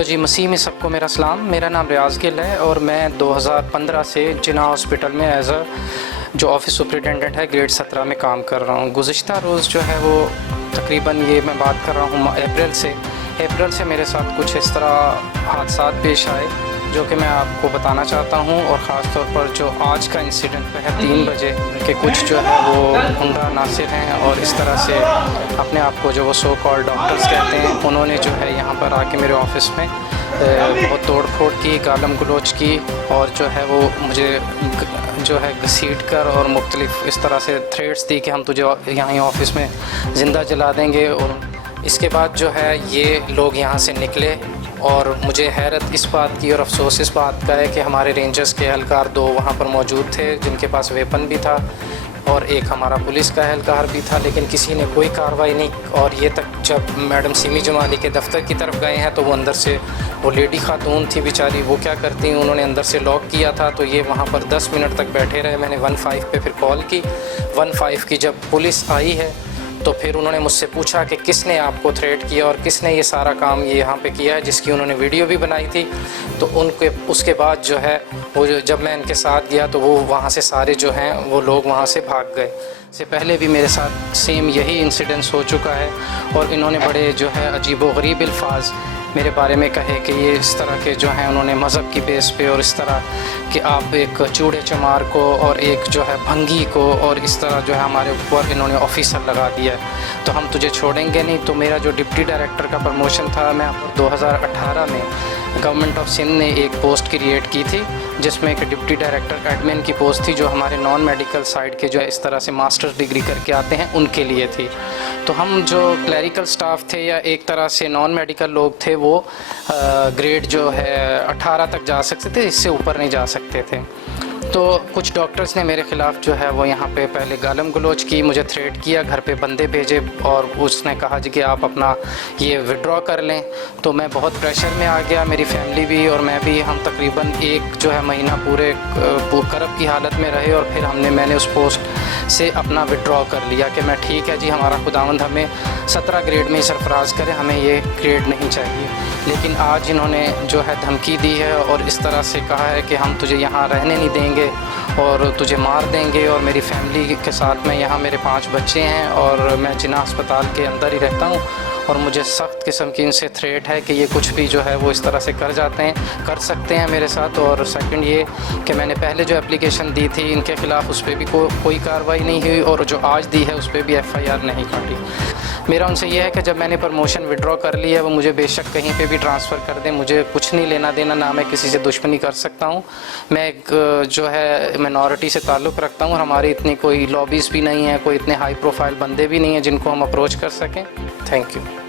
Hello जी, मसीह में सबको मेरा सलाम। मेरा नाम रियाज़ गिल है और मैं 2015 से जिन्ना हॉस्पिटल में एज अ जो ऑफिस सुपरिटेंडेंट है ग्रेड 17 में काम कर रहा हूँ। गुज़िश्ता रोज़ जो है वो तकरीबन ये मैं बात कर रहा हूँ अप्रैल से मेरे साथ कुछ इस तरह हादसा पेश आए जो कि मैं आपको बताना चाहता हूँ। और ख़ास तौर पर जो आज का इंसिडेंट है 3 बजे के कुछ जो है वो गुंडा नासिर हैं और इस तरह से अपने आप को जो वो सो कॉल्ड डॉक्टर्स कहते हैं, उन्होंने जो है यहाँ पर आके मेरे ऑफिस में बहुत तोड़ फोड़ की, गालम गलोच की और जो है वो मुझे जो है घसीट कर और मुख्तलिफ इस तरह से थ्रेट्स दी कि हम तुझे यहाँ ऑफिस में ज़िंदा जला देंगे। और इसके बाद जो है ये लोग यहाँ से निकले और मुझे हैरत इस बात की और अफसोस इस बात का है कि हमारे रेंजर्स के एहलकार 2 वहाँ पर मौजूद थे जिनके पास वेपन भी था और एक हमारा पुलिस का एहलकार भी था, लेकिन किसी ने कोई कार्रवाई नहीं। और ये तक जब मैडम सिमी जमाली के दफ्तर की तरफ गए हैं तो वो अंदर से वो लेडी खातून थी बेचारी, वो क्या करती, उन्होंने अंदर से लॉक किया था तो ये वहाँ पर 10 मिनट तक बैठे रहे। मैंने 15 पे फिर कॉल की। 15 की जब पुलिस आई है तो फिर उन्होंने मुझसे पूछा कि किसने आपको थ्रेट किया और किसने ये सारा काम ये यहाँ पे किया है, जिसकी उन्होंने वीडियो भी बनाई थी। तो उसके बाद जो है वो जब मैं इनके साथ गया तो वो वहाँ से सारे जो हैं वो लोग वहाँ से भाग गए। इससे पहले भी मेरे साथ सेम यही इंसिडेंस हो चुका है और इन्होंने बड़े जो है अजीबोगरीब अल्फाज मेरे बारे में कहे कि ये इस तरह के जो हैं उन्होंने मज़हब की बेस पे और इस तरह कि आप एक चूड़े चमार को और एक जो है भंगी को और इस तरह जो है हमारे ऊपर इन्होंने ऑफिसर लगा दिया है तो हम तुझे छोड़ेंगे नहीं। तो मेरा जो डिप्टी डायरेक्टर का प्रमोशन था, मैं 2018 में गवर्नमेंट ऑफ सिंध ने एक पोस्ट क्रिएट की थी जिसमें एक डिप्टी डायरेक्टर एडमिन की पोस्ट थी जो हमारे नॉन मेडिकल साइड के जो है इस तरह से मास्टर्स डिग्री करके आते हैं उनके लिए थी। तो हम जो क्लरिकल स्टाफ थे या एक तरह से नॉन मेडिकल लोग थे वो ग्रेड जो है 18 तक जा सकते थे, इससे ऊपर नहीं जा सकते थे। तो कुछ डॉक्टर्स ने मेरे ख़िलाफ़ जो है वो यहाँ पे पहले गालम गलोच की, मुझे थ्रेट किया, घर पे बंदे भेजे और उसने कहा जी कि आप अपना ये विड्रॉ कर लें। तो मैं बहुत प्रेशर में आ गया, मेरी फैमिली भी और मैं भी, हम तकरीबन एक जो है महीना पूरे करब की हालत में रहे और फिर मैंने उस पोस्ट से अपना विड्रॉ कर लिया कि मैं ठीक है जी, हमारा खुदावंद हमें 17 ग्रेड में ही सरफराज करे, हमें ये ग्रेड नहीं चाहिए। लेकिन आज इन्होंने जो है धमकी दी है और इस तरह से कहा है कि हम तुझे यहाँ रहने नहीं देंगे और तुझे मार देंगे। और मेरी फैमिली के साथ में यहाँ मेरे 5 बच्चे हैं और मैं जिन्ना अस्पताल के अंदर ही रहता हूँ और मुझे सख्त किस्म की इनसे थ्रेट है कि ये कुछ भी जो है वो इस तरह से कर सकते हैं मेरे साथ। और सेकंड ये कि मैंने पहले जो एप्लीकेशन दी थी इनके ख़िलाफ़ उस पर भी कोई कार्रवाई नहीं हुई और जो आज दी है उस पर भी FIR नहीं काटी। मेरा उनसे ये है कि जब मैंने प्रमोशन विड्रॉ कर लिया है वो मुझे बेशक कहीं पे भी ट्रांसफ़र कर दें, मुझे कुछ नहीं लेना देना, ना मैं किसी से दुश्मनी कर सकता हूँ। मैं एक जो है मिनॉरिटी से ताल्लुक़ रखता हूँ और हमारी इतनी कोई लॉबीज़ भी नहीं है, कोई इतने हाई प्रोफाइल बंदे भी नहीं हैं जिनको हम अप्रोच कर सकें। Thank you.